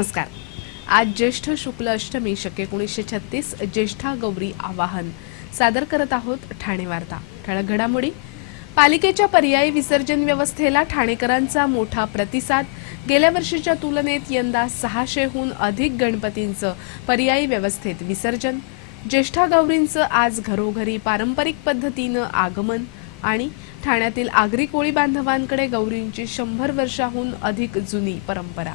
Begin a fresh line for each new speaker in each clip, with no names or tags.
नमस्कार. आज ज्येष्ठ शुक्ल अष्टमी शके एकोणीसशे छत्तीस ज्येष्ठा गौरी आवाहन सादर करत आहोत ठाणे वार्ता. ठळक घडामोडी. पालिकेच्या पर्यायी विसर्जन व्यवस्थेला ठाणेकरांचा मोठा प्रतिसाद. गेल्या वर्षीच्या तुलनेत यंदा सहाशेहून अधिक गणपतींचं पर्यायी व्यवस्थेत विसर्जन. ज्येष्ठा गौरींचं आज घरोघरी पारंपरिक पद्धतीनं आगमन आणि ठाण्यातील आगरी कोळी बांधवांकडे गौरींची शंभर वर्षाहून अधिक जुनी परंपरा.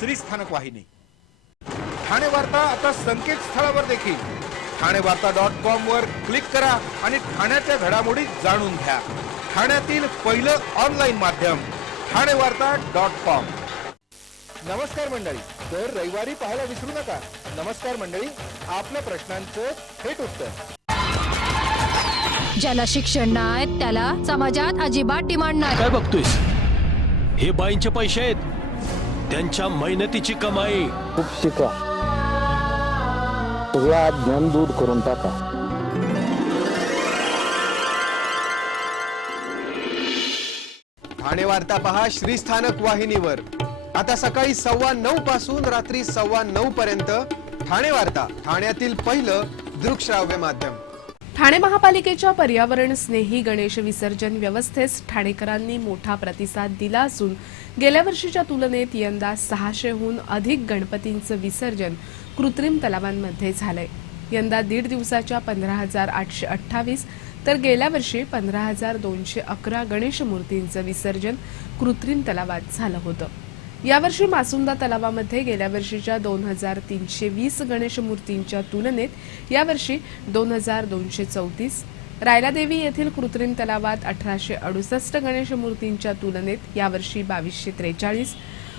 श्री स्थानक वाहिनी. ठाणे वार्ता आता संकेतस्थळावर देखील. ठाणे वार्ता डॉट कॉम वर क्लिक करा आणि ठाण्याच्या घडामोडी जाणून घ्या. ठाण्यातील पहिलं ऑनलाईन माध्यम ठाणे वार्ता डॉट कॉम नमस्कार मंडळी. दर रविवारी पाहायला विसरू नका. नमस्कार मंडळी आपल्या प्रश्नांचं थेट उत्तर.
ज्याला शिक्षण नाही त्याला समाजात अजिबात डिमांड नाही.
काय बघतोयस? हे बाईंचे पैसे आहेत. त्यांच्या मेहनतीची कमाई.
खूप शिका. सगळं अज्ञान दूर करून टाका.
ठाणे वार्ता पहा श्रीस्थानक वाहिनीवर. आता सकाळी सव्वा नऊ पासून रात्री सव्वा नऊ पर्यंत ठाणे वार्ता ठाण्यातील पहिलं दृकश्राव्य माध्यम.
ठाणे महापालिकेच्या पर्यावरण स्नेही गणेश विसर्जन व्यवस्थेस ठाणेकरांनी मोठा प्रतिसाद दिला असून गेल्या वर्षीच्या तुलनेत यंदा सहाशेहून अधिक गणपतींचं विसर्जन कृत्रिम तलावांमध्ये झालंय. यंदा दीड दिवसाच्या पंधरा हजार आठशे अठ्ठावीस तर गेल्या वर्षी पंधरा हजार दोनशे अकरा गणेश मूर्तींचं विसर्जन कृत्रिम तलावात झालं होतं. यावर्षी मासुंदा तलावामध्ये गेल्या वर्षीच्या दोन हजार तीनशे वीस गणेश मूर्तींच्या तुलनेत यावर्षी दोन हजार दोनशे चौतीस. रायलादेवी येथील कृत्रिम तलावात अठराशे अडुसष्ट गणेश मूर्तींच्या तुलनेत यावर्षी बावीसशे त्रेचाळीस.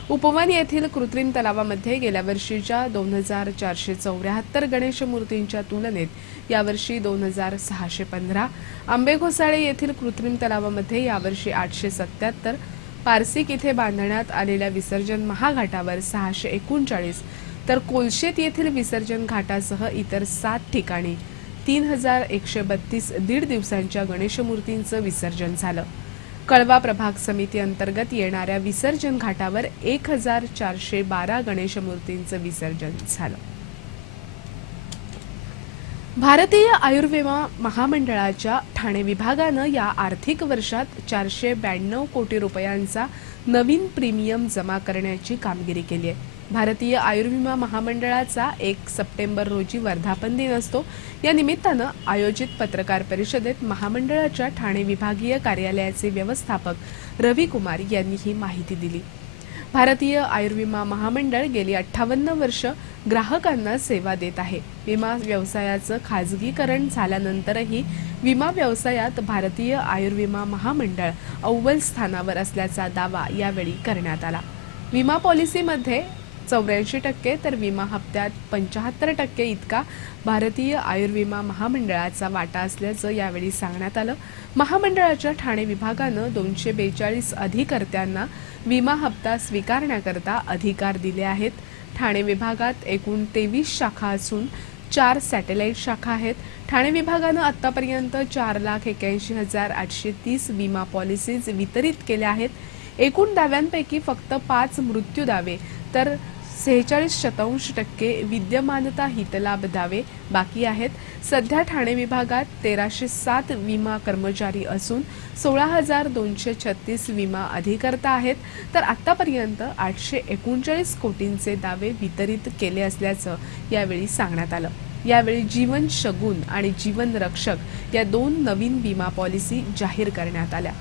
उपवन येथील कृत्रिम तलावामध्ये गेल्या वर्षीच्या दोन हजार चारशे चौऱ्याहत्तर गणेश मूर्तींच्या तुलनेत यावर्षी दोन हजार सहाशे पंधरा. आंबे घोसाळे येथील कृत्रिम तलावामध्ये यावर्षी आठशे सत्याहत्तर. पारसिक इथे बांधण्यात आलेल्या विसर्जन महाघाटावर सहाशे एकोणचाळीस तर कोलशेत येथील विसर्जन घाटासह इतर सात ठिकाणी तीन हजार एकशे बत्तीस दीड दिवसांच्या गणेशमूर्तींचं विसर्जन झालं. कळवा प्रभाग समिती अंतर्गत येणाऱ्या विसर्जन घाटावर एक हजार चारशे बारा गणेशमूर्तींचं विसर्जन झालं. भारतीय आयुर्विमा महामंडळाच्या ठाणे विभागानं या आर्थिक वर्षात चारशे ब्याण्णव कोटी रुपयांचा नवीन प्रीमियम जमा करण्याची कामगिरी केली आहे. भारतीय आयुर्विमा महामंडळाचा एक सप्टेंबर रोजी वर्धापन दिन असतो. या निमित्तानं आयोजित पत्रकार परिषदेत महामंडळाच्या ठाणे विभागीय कार्यालयाचे व्यवस्थापक रवी कुमार यांनी ही माहिती दिली. भारतीय आयुर्विमा महामंडळ गेली अठ्ठावन्न वर्ष ग्राहकांना सेवा देत आहे. विमा व्यवसायाचं खाजगीकरण झाल्यानंतरही विमा व्यवसायात भारतीय आयुर्विमा महामंडळ अव्वल स्थानावर असल्याचा दावा यावेळी करण्यात आला. विमा पॉलिसीमध्ये चौऱ्याऐंशी टक्के तर विमा हप्त्यात पंच्याहत्तर टक्के इतका भारतीय आयुर्विमा महामंडळाचा वाटा असल्याचं यावेळी सांगण्यात आलं. महामंडळाच्या ठाणे विभागानं दोनशे बेचाळीस अधिकर्त्यांना विमा हप्ता स्वीकारण्याकरता अधिकार दिले आहेत. ठाणे विभागात एकूण तेवीस शाखा असून चार सॅटेलाईट शाखा आहेत. ठाणे विभागानं आतापर्यंत चार लाख एक्याऐंशी हजार आठशे तीस विमा पॉलिसीज वितरित केल्या आहेत. एकूण दाव्यांपैकी फक्त पाच मृत्यू दावे तर सेहेचाळीस शतांश टक्के विद्यमानता हितलाभ दावे बाकी आहेत. सध्या ठाणे विभागात तेराशे सात विमा कर्मचारी असून सोळा हजार दोनशे छत्तीस विमा अधिकर्ता आहेत. तर आतापर्यंत आठशे एकोणचाळीस कोटींचे दावे वितरित केले असल्याचं यावेळी सांगण्यात आलं. यावेळी जीवन शगुन आणि जीवन रक्षक या दोन नवीन विमा पॉलिसी जाहीर करण्यात आल्या.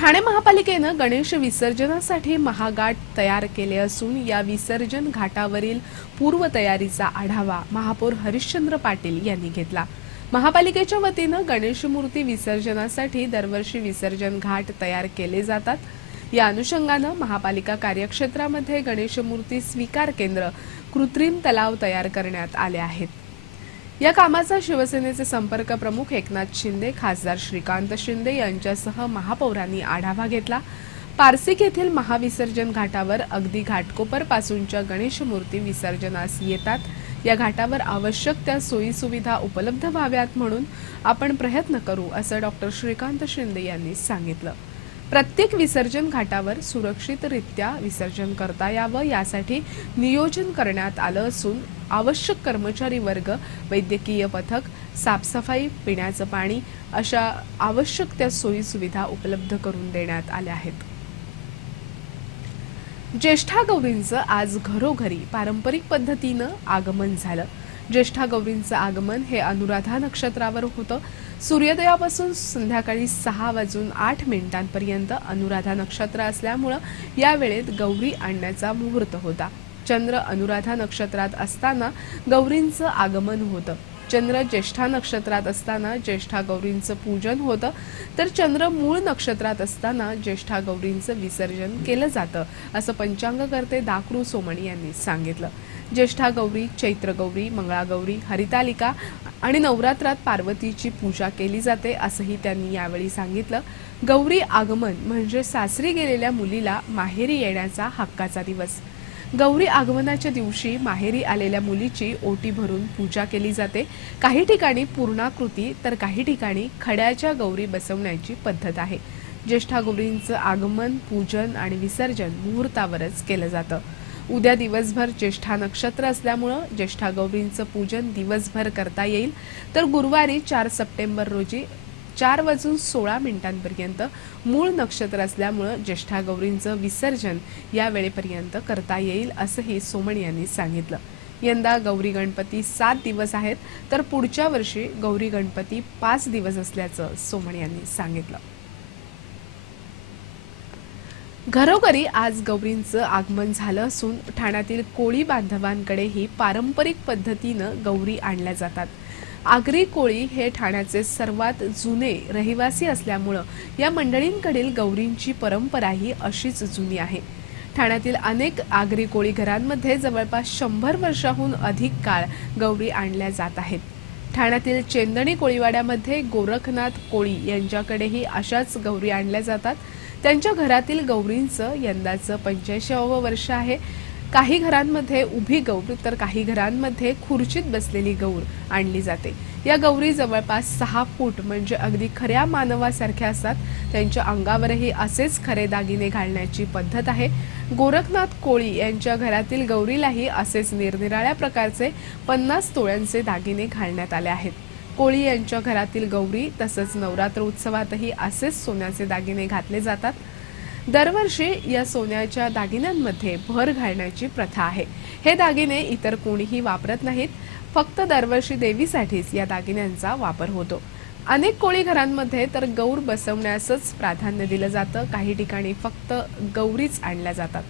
ठाणे महापालिकेनं गणेश विसर्जनासाठी महाघाट तयार केले असून या विसर्जन घाटावरील पूर्वतयारीचा आढावा महापौर हरिश्चंद्र पाटील यांनी घेतला. महापालिकेच्या वतीनं गणेश मूर्ती विसर्जनासाठी दरवर्षी विसर्जन घाट तयार केले जातात. या अनुषंगानं महापालिका कार्यक्षेत्रामध्ये गणेश मूर्ती स्वीकार केंद्र कृत्रिम तलाव तयार करण्यात आले आहेत. या कामाचा शिवसेनेचे संपर्क प्रमुख एकनाथ शिंदे खासदार श्रीकांत शिंदे यांच्यासह महापौरांनी आढावा घेतला. पारसिक येथील महाविसर्जन घाटावर अगदी घाटकोपर पासूनच्या गणेश मूर्ती विसर्जनास येतात. या घाटावर आवश्यक त्या सोयी सुविधा उपलब्ध व्हाव्यात म्हणून आपण प्रयत्न करू असं डॉक्टर श्रीकांत शिंदे यांनी सांगितलं. प्रत्येक विसर्जन घाटावर सुरक्षितरित्या विसर्जन करता यावं यासाठी नियोजन करण्यात आलं असून आवश्यक कर्मचारी वर्ग वैद्यकीय पथक साफसफाई पिण्याचं पाणी अशा आवश्यक त्या सोयी सुविधा उपलब्ध करून देण्यात आल्या आहेत. ज्येष्ठा गौरींचं आज घरोघरी पारंपरिक पद्धतीनं आगमन झालं. ज्येष्ठा गौरींचं आगमन हे अनुराधा नक्षत्रावर होतं. सूर्योदयापासून संध्याकाळी सहा वाजून आठ मिनिटांपर्यंत अनुराधा नक्षत्र असल्यामुळं या वेळेत गौरी आणण्याचा मुहूर्त होता. चंद्र अनुराधा नक्षत्रात असताना गौरींचं आगमन होतं. चंद्र ज्येष्ठा नक्षत्रात असताना ज्येष्ठा गौरींचं पूजन होतं. तर चंद्र मूळ नक्षत्रात असताना ज्येष्ठा गौरींचं विसर्जन केलं जातं असं पंचांगकर्ते दाकरू सोमणी यांनी सांगितलं. ज्येष्ठा गौरी चैत्र गौरी मंगळागौरी हरितालिका आणि नवरात्रात पार्वतीची पूजा केली जाते असंही त्यांनी यावेळी सांगितलं. गौरी आगमन म्हणजे सासरी गेलेल्या मुलीला माहेरी येण्याचा हक्काचा दिवस. गौरी आगमनाच्या दिवशी माहेरी आलेल्या मुलीची ओटी भरून पूजा केली जाते. काही ठिकाणी पूर्णाकृती तर काही ठिकाणी खड्याच्या गौरी बसवण्याची पद्धत आहे. ज्येष्ठा गौरींचं आगमन पूजन आणि विसर्जन मुहूर्तावरच केलं जातं. उद्या दिवसभर ज्येष्ठा नक्षत्र असल्यामुळं ज्येष्ठा गौरींचं पूजन दिवसभर करता येईल. तर गुरुवारी चार सप्टेंबर रोजी चार वाजून सोळा मिनिटांपर्यंत मूळ नक्षत्र असल्यामुळं ज्येष्ठा गौरींचं विसर्जन या वेळेपर्यंत करता येईल असंही सोमण यांनी सांगितलं. यंदा गौरी गणपती सात दिवस आहेत तर पुढच्या वर्षी गौरी गणपती पाच दिवस असल्याचं सोमण यांनी सांगितलं. घरोघरी आज गौरींचं आगमन झालं असून ठाण्यातील कोळी बांधवांकडेही पारंपरिक पद्धतीनं गौरी आणल्या जातात. आगरी कोळी हे ठाण्याचे सर्वात जुने रहिवासी असल्यामुळं या मंडळींकडील गौरींची परंपराही अशीच जुनी आहे. ठाण्यातील अनेक आगरी कोळी घरांमध्ये जवळपास शंभर वर्षाहून अधिक काळ गौरी आणल्या जात आहेत. ठाण्यातील चेंदणी कोळीवाड्यामध्ये गोरखनाथ कोळी यांच्याकडेही अशाच गौरी आणल्या जातात. त्यांच्या घरातील गौरींचं यंदाचं पंच्याऐंशीवं वर्ष आहे. काही घरांमध्ये उभी गौर तर काही घरांमध्ये खुर्चीत बसलेली गौर आणली जाते. या गौरी जवळपास सहा फूट म्हणजे अगदी खऱ्या मानवासारख्या असतात. त्यांच्या अंगावरही असेच खरे दागिने घालण्याची पद्धत आहे. गोरखनाथ कोळी यांच्या घरातील गौरीलाही असेच निरनिराळ्या प्रकारचे पन्नास तोळ्यांचे दागिने घालण्यात आले आहेत. कोळी यांच्या घरातील गौरी तसंच नवरात्र उत्सवातही असेच सोन्याचे दागिने घातले जातात. दरवर्षी या सोन्याच्या दागिन्यांमध्ये भर घालण्याची प्रथा आहे. हे दागिने इतर कोणीही वापरत नाहीत. फक्त दरवर्षी देवीसाठीच या दागिन्यांचा वापर होतो. अनेक कोळी घरांमध्ये तर गौर बसवण्यासच प्राधान्य दिलं जातं. काही ठिकाणी फक्त गौरीच आणल्या जातात.